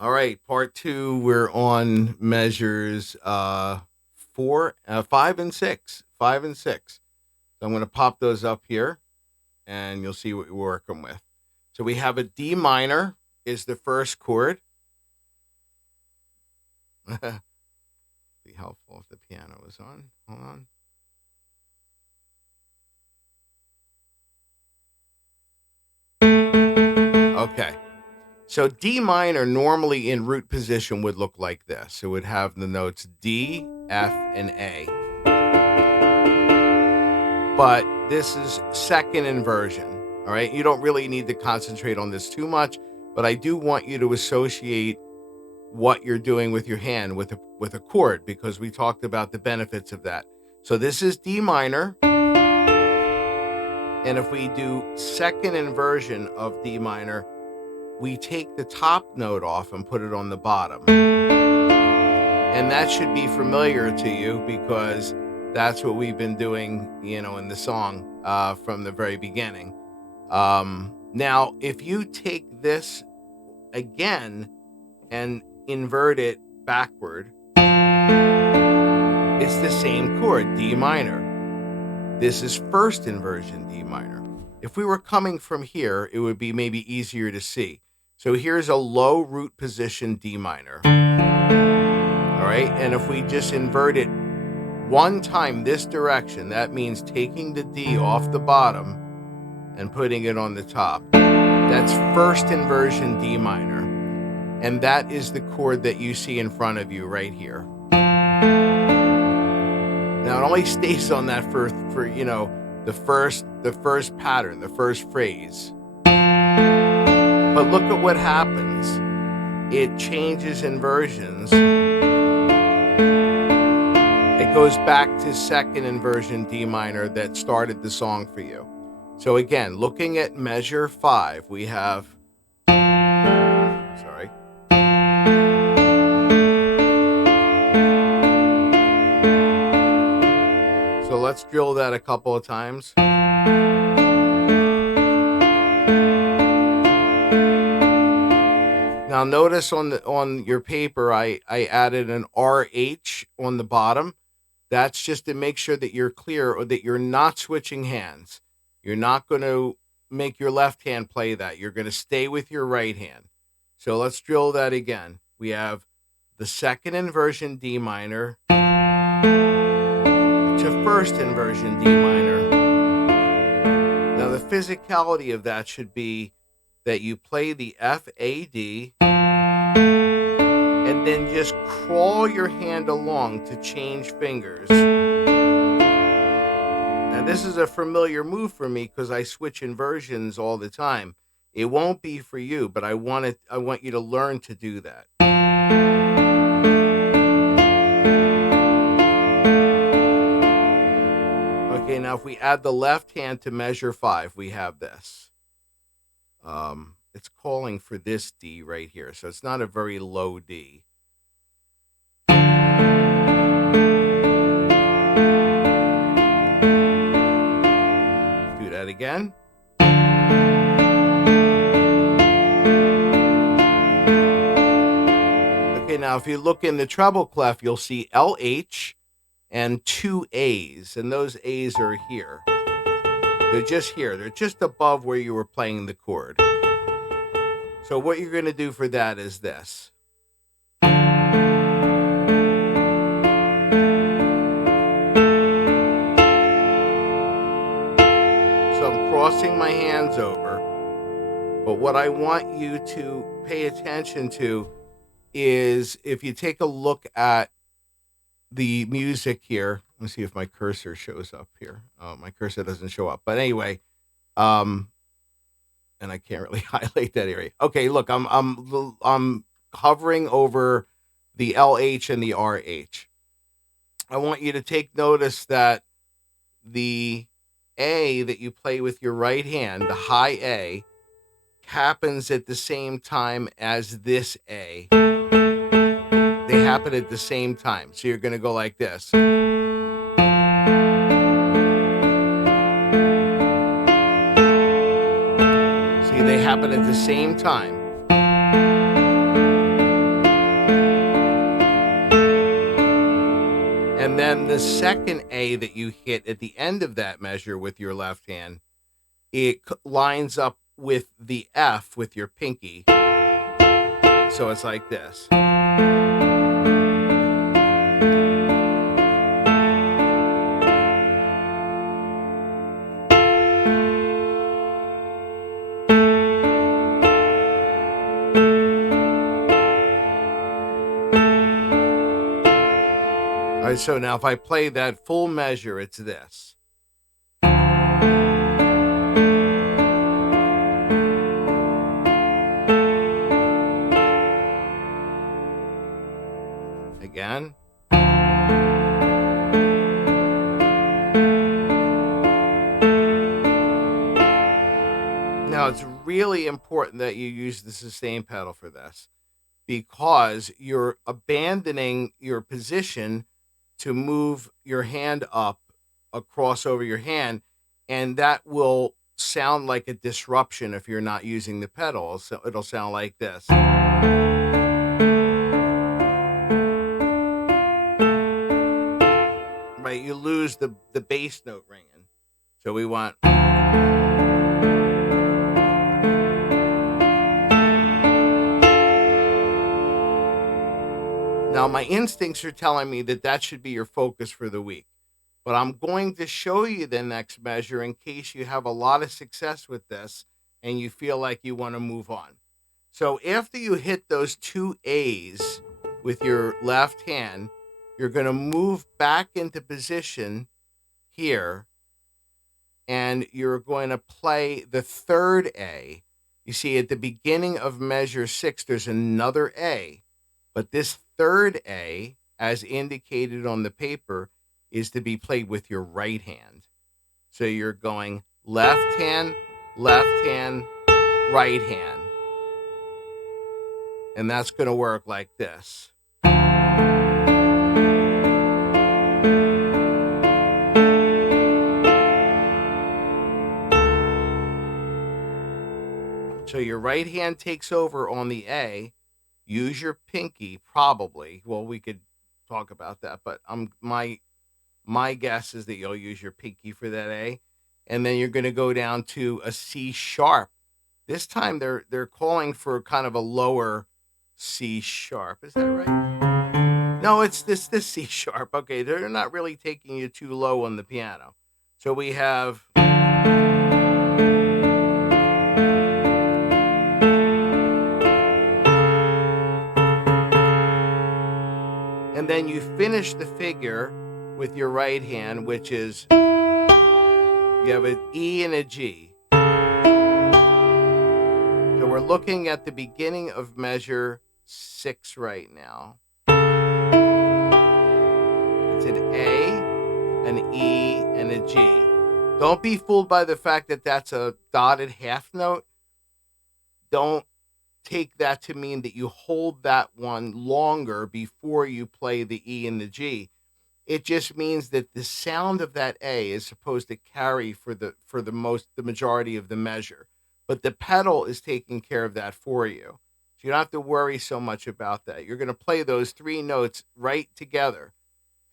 All right, part two. We're on measures five, and six. Five and six. So I'm going to pop those up here, and you'll see what we're working with. So we have a D minor is the first chord. Be helpful if the piano was on. Hold on. Okay. So D minor normally in root position would look like this. It would have the notes D, F, and A. But this is second inversion. All right. You don't really need to concentrate on this too much, but I do want you to associate what you're doing with your hand with a chord, because we talked about the benefits of that. So this is D minor. And if we do second inversion of D minor, we take the top note off and put it on the bottom. And that should be familiar to you because that's what we've been doing, in the song from the very beginning. Now, if you take this again and invert it backward, it's the same chord, D minor. This is first inversion D minor. If we were coming from here, it would be maybe easier to see. So here's a low root position D minor. All right, and if we just invert it one time this direction, that means taking the D off the bottom and putting it on the top. That's first inversion D minor. And that is the chord that you see in front of you right here. Now it only stays on that for the first pattern, the first phrase. But look at what happens. It changes inversions. It goes back to second inversion D minor that started the song for you. So again, looking at measure 5, we have So let's drill that a couple of times. Now notice on your paper, I added an RH on the bottom. That's just to make sure that you're clear or that you're not switching hands. You're not going to make your left hand play that. You're going to stay with your right hand. So let's drill that again. We have the second inversion D minor to first inversion D minor. Now the physicality of that should be that you play the F, A, D, and then just crawl your hand along to change fingers. Now this is a familiar move for me because I switch inversions all the time. It won't be for you, but I want you to learn to do that. Okay, now if we add the left hand to measure 5, we have this. It's calling for this D right here, so it's not a very low D. Do that again. Okay, now if you look in the treble clef, you'll see LH and 2 A's, and those A's are here. They're just here. They're just above where you were playing the chord. So what you're going to do for that is this. So I'm crossing my hands over, but what I want you to pay attention to is if you take a look at the music here. Let me see if my cursor shows up here. Oh, my cursor doesn't show up. But anyway, and I can't really highlight that area. Okay, look, I'm hovering over the LH and the RH. I want you to take notice that the A that you play with your right hand, the high A, happens at the same time as this A. They happen at the same time. So you're going to go like this. See, they happen at the same time. then the second A that you hit at the end of that measure with your left hand, it lines up with the F with your pinky. So it's like this. All right, so now if I play that full measure, it's this. Again. Now, it's really important that you use the sustain pedal for this, because you're abandoning your position to move your hand up across over your hand, and that will sound like a disruption if you're not using the pedal. So it'll sound like this. Right, you lose the bass note ringing. So we want. Now, my instincts are telling me that that should be your focus for the week. But I'm going to show you the next measure in case you have a lot of success with this and you feel like you want to move on. So after you hit those two A's with your left hand, you're going to move back into position here, and you're going to play the third A. You see, at the beginning of measure 6, there's another A, but this third A, as indicated on the paper, is to be played with your right hand. So you're going left hand, right hand. And that's going to work like this. So your right hand takes over on the A. Use your pinky, probably. Well, we could talk about that, but my guess is that you'll use your pinky for that A. And then you're going to go down to a C sharp. This time they're calling for kind of a lower C sharp. Is that right? No, it's this C sharp. Okay, they're not really taking you too low on the piano. So we have. And then you finish the figure with your right hand, which is, you have an E and a G. So we're looking at the beginning of measure 6 right now. It's an A, an E, and a G. Don't be fooled by the fact that that's a dotted half note. Don't take that to mean that you hold that one longer before you play the E and the G. It just means that the sound of that A is supposed to carry for the majority of the measure. But the pedal is taking care of that for you. So you don't have to worry so much about that. You're going to play those 3 notes right together.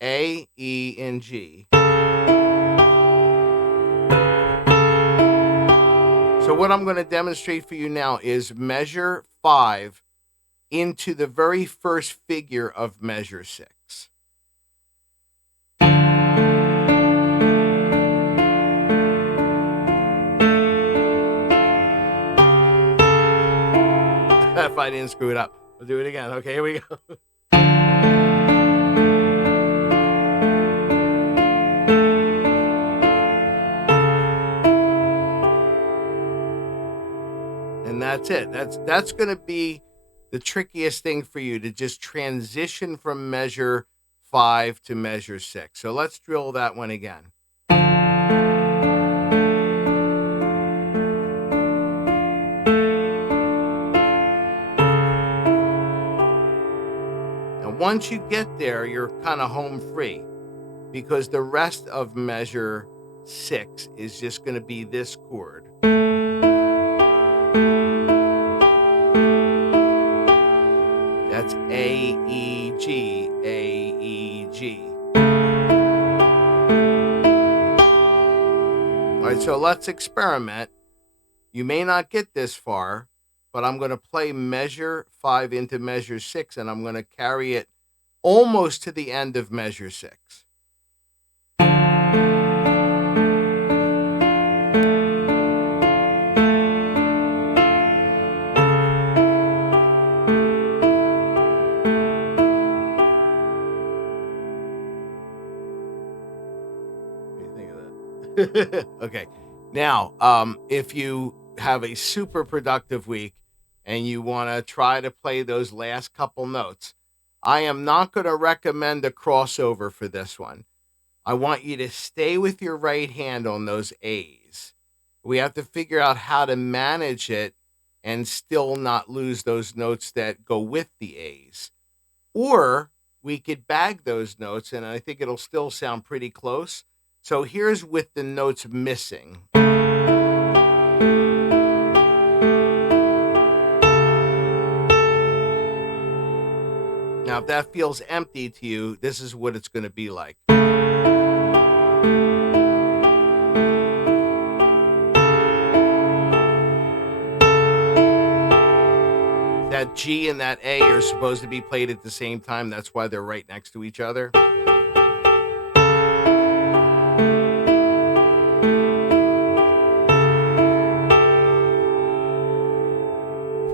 A, E, and G. So what I'm going to demonstrate for you now is measure 5 into the very first figure of measure 6. If I didn't screw it up, I'll do it again. Okay, here we go. And that's it. That's going to be the trickiest thing for you, to just transition from measure 5 to measure 6. So let's drill that one again. And once you get there, you're kind of home free, because the rest of measure 6 is just going to be this chord. That's A, E, G, A, E, G. All right, so let's experiment. You may not get this far, but I'm going to play measure 5 into measure 6, and I'm going to carry it almost to the end of measure 6. What do you think of that? Okay. Now, if you have a super productive week and you want to try to play those last couple notes, I am not going to recommend a crossover for this one. I want you to stay with your right hand on those A's. We have to figure out how to manage it and still not lose those notes that go with the A's. Or we could bag those notes, and I think it'll still sound pretty close. So here's with the notes missing. Now, if that feels empty to you, this is what it's going to be like. That G and that A are supposed to be played at the same time. That's why they're right next to each other.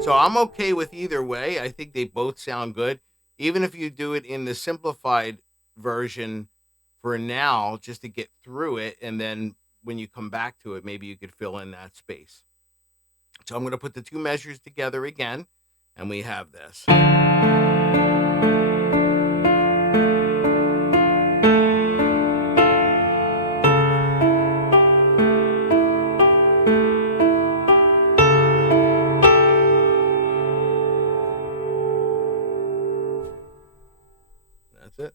So I'm okay with either way. I think they both sound good. Even if you do it in the simplified version for now, just to get through it. And then when you come back to it, maybe you could fill in that space. So I'm going to put the two measures together again. And we have this. That's it.